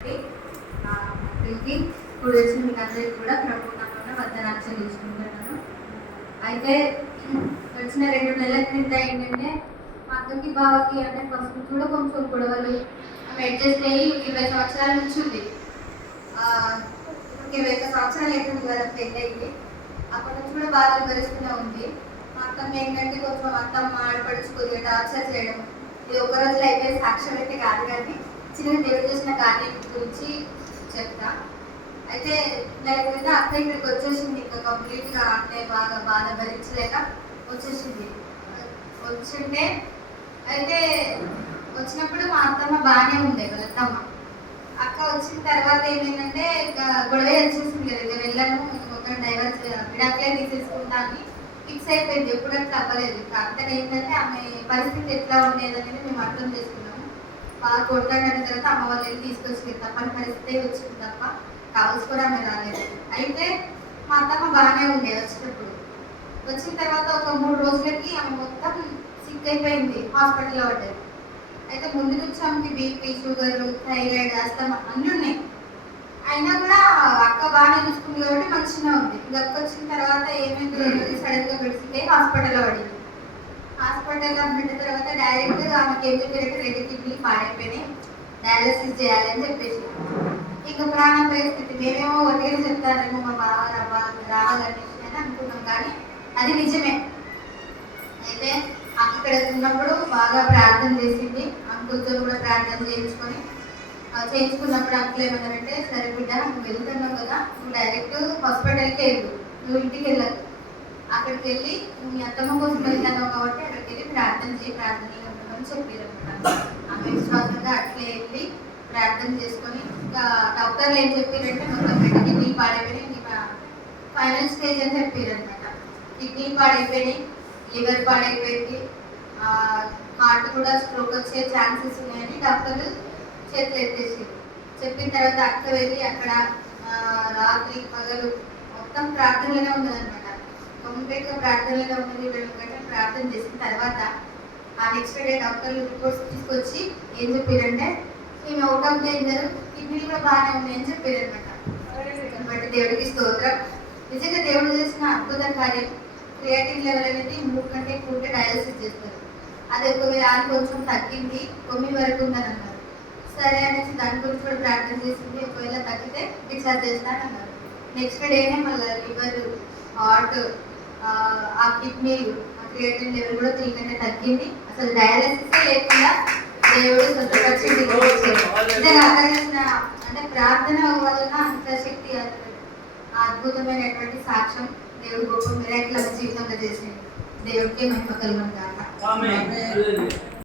అక్కడికి ఇప్పుడు వచ్చిన మీకు అందరికీ కూడా ప్రభుత్వంలో వందనాలు చెల్లించుకుంటున్నాను. అయితే వచ్చిన 2 నెలల క్రింద ఏంటంటే మా అక్కకి బావకి అంటే ఫస్ట్ కూడా కొంచెం గొడవలు ఆమె అడ్జస్ట్ అయ్యి 20 సంవత్సరాల నుంచి ఉంది. 21 సంవత్సరాలు అవుతుంది కదా పెళ్ళి. అప్పటి నుంచి కూడా బాధలు భరిస్తూనే ఉంది. మా అక్కమ్మ ఏంటంటే కొంచెం అత్తమ్మ ఆడపడుచు కొద్దిగా టార్చర్ చేయడం. ఇది ఒక రోజులో అయిపోయే సాక్ష్యం అయితే కాదు, కానీ చిన్న దేవుడు చేసిన కార్యం గురించి చెప్తా. అయితే నెల క్రింద అక్క ఇక్కడికి వచ్చేసింది. ఇంకా కంప్లీట్గా అంటే బాగా బాధ భరించలేక వచ్చేసింది. వచ్చింటే అయితే వచ్చినప్పుడు మా అత్తమ్మ బాగానే ఉండే వాళ్ళ అత్తమ్మ. అక్క వచ్చిన తర్వాత ఏమైందంటే గొడవ వచ్చేసింది కదా, ఇక వెళ్ళను మొత్తం డైవర్స్ విడాకులే తీసేసుకుంటా అని ఫిక్స్ అయిపోయింది. ఎప్పుడు అట్లా అవ్వలేదు. అంతా ఏంటంటే ఆమె పరిస్థితి ఎట్లా ఉండేది అనేది మేము అర్థం చేసుకున్నాము. బాగా కొట్లాడిన తర్వాత అమ్మ వాళ్ళని తీసుకొచ్చింది. తప్పని పరిస్థితి వచ్చింది తప్ప కావలసుకొని ఆమె రాలేదు. అయితే మా అత్తమ్మ బాగానే ఉండేది వచ్చినప్పుడు. వచ్చిన తర్వాత ఒక 3 రోజులకి ఆమె మొత్తం సిక్ అయిపోయింది, హాస్పిటల్లో పడ్డది. అయితే ముందు నుంచి ఆమెకి బీపీ, షుగర్, థైరాయిడ్, అస్తమా అన్నీ ఉన్నాయి. అయినా కూడా అక్క బాగానే చూసుకుంది కాబట్టి మంచిగా ఉంది. అక్క వచ్చిన తర్వాత ఏమైంది, సడన్ గా పెడితే హాస్పిటల్లో పడింది. హాస్పిటల్లో పడిన తర్వాత డైరెక్ట్ ఆమెకి ఏం చెప్పారంటే 2 కిడ్నీలు పాడైపోయినాయి, డయాలసిస్ చేయాలని చెప్పేసి. ఇంకా ప్రాణం పరిస్థితి మేమేమో ఒకటే చెప్తారేమో మా బావ రావాలనేసి అని అనుకున్నాం, కానీ అది నిజమే. అయితే అక్కడ ఉన్నప్పుడు బాగా ప్రార్థన చేసింది. అంకుల్తో కూడా ప్రార్థన చేయించుకున్నప్పుడు అంకుల్ ఏమన్నారంటే, సరే బిడ్డ నువ్వు వెళ్తున్నావు కదా, నువ్వు డైరెక్ట్ హాస్పిటల్కి వెళ్ళు, నువ్వు ఇంటికి వెళ్ళకు. అక్కడికి వెళ్ళి నువ్వు మీ అత్తమ్మ కోసం వెళ్తున్నావు కాబట్టి అక్కడికి వెళ్ళి ప్రార్థన ఉండమని చెప్పారనమాట. ఆమె విశ్వాసంగా అట్లే వెళ్ళి ప్రార్థన చేసుకొని, ఇంకా డాక్టర్లు ఏం చెప్పారంటే మొత్తం 2 కిడ్నీలు పాడైపోయినాయి, ఫైనల్ స్టేజ్ అని చెప్పారనమాట. కిడ్నీలు పాడైపోయినాయి, లివర్ పాడైపోయింది, హార్ట్ కూడా స్ట్రోక్ వచ్చే ఛాన్సెస్ ఉన్నాయని డాక్టర్లు చేతులు ఎత్తేసి చెప్పిన తర్వాత అక్క వెళ్ళి అక్కడ రాత్రి పగలు మొత్తం ప్రార్థనలోనే ఉన్నదనమాట. కంప్లీట్గా ప్రార్థనలోనే ఉన్నది. 2 గంటలు ప్రార్థన చేసిన తర్వాత ఆ నెక్స్ట్ డే డాక్టర్లు రిపోర్ట్స్ తీసుకొచ్చి ఏం చెప్పారంటే, మేము అవుట్ ఆఫ్ డేంజర్, కిడ్నీలు కూడా బాగానే ఉన్నాయని చెప్పారనమాట. బట్ దేవుడికి స్తోత్రం. నిజంగా దేవుడు చేసిన అద్భుత కార్యం. క్రియేటిన్ లెవెల్ అనేది 3 కంటే ఎక్కువ ఉంటే డయాలసిస్ చేస్తారు. అది ఒకవేళ కొంచెం తగ్గింది, 9 వరకు ఉందని అన్నారు. సరే అనేసి దాని గురించి కూడా ప్రార్థన చేసింది. ఒకవేళ తగ్గితే డిశ్చార్జ్ చేస్తానన్నారు. నెక్స్ట్ డేనే మళ్ళీ లివర్, హార్ట్, ఆ కిడ్నీలు, ఆ క్రియేటిన్ లెవెల్ కూడా 3 కంటే తగ్గింది. అసలు డయాలసిస్ లేకుండా దేవుడు స్వస్థపరిచింది. అక్కడ చేసిన అంటే ప్రార్థన వలన అంత శక్తి, అద్భుతమైనటువంటి సాక్ష్యం దేవుడు గొప్ప మిరాకిల్ జీవితంలో చేసింది. దేవుడికే మహిమ కలుగును గాక.